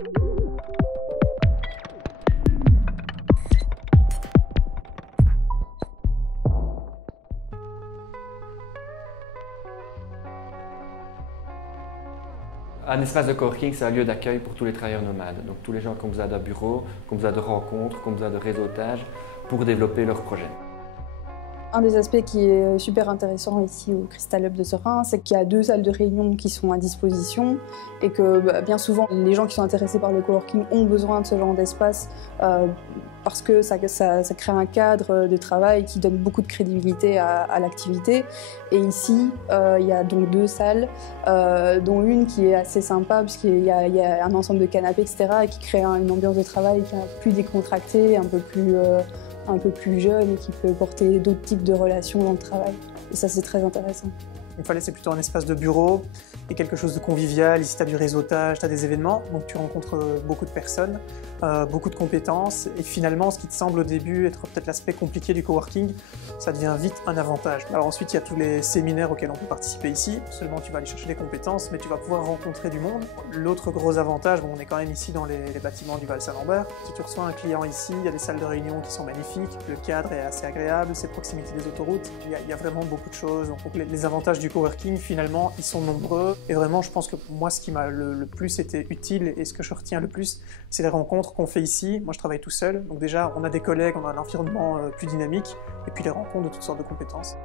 Un espace de coworking, c'est un lieu d'accueil pour tous les travailleurs nomades. Donc tous les gens qui ont besoin d'un bureau, qui ont besoin de rencontres, qui ont besoin de réseautage pour développer leurs projets. Un des aspects qui est super intéressant ici au Crystal Hub de Seraing, c'est qu'il y a 2 salles de réunion qui sont à disposition et que bien souvent, les gens qui sont intéressés par le coworking ont besoin de ce genre d'espace parce que ça crée un cadre de travail qui donne beaucoup de crédibilité à l'activité. Et ici, il y a donc 2 salles, dont une qui est assez sympa puisqu'il y a un ensemble de canapés, etc. et qui crée une ambiance de travail qui est plus décontractée, un peu plus jeune et qui peut porter d'autres types de relations dans le travail. Et ça, c'est très intéressant. Il fallait, c'est plutôt un espace de bureau et quelque chose de convivial. Ici, tu as du réseautage, tu as des événements, donc tu rencontres beaucoup de personnes, beaucoup de compétences. Et finalement, ce qui te semble au début être peut-être l'aspect compliqué du coworking, ça devient vite un avantage. Alors ensuite, il y a tous les séminaires auxquels on peut participer ici. Seulement, tu vas aller chercher des compétences, mais tu vas pouvoir rencontrer du monde. L'autre gros avantage, bon, on est quand même ici dans les bâtiments du Val-Saint-Lambert. Si tu reçois un client ici, il y a des salles de réunion qui sont magnifiques, le cadre est assez agréable, c'est proximité des autoroutes. Il y a vraiment beaucoup de choses. Donc les avantages du coworking, finalement, ils sont nombreux. Et vraiment, je pense que moi, ce qui m'a le plus été utile et ce que je retiens le plus, c'est les rencontres qu'on fait ici. Moi, je travaille tout seul. Donc déjà, on a des collègues, on a un environnement plus dynamique. Et puis les rencontres de toutes sortes de compétences.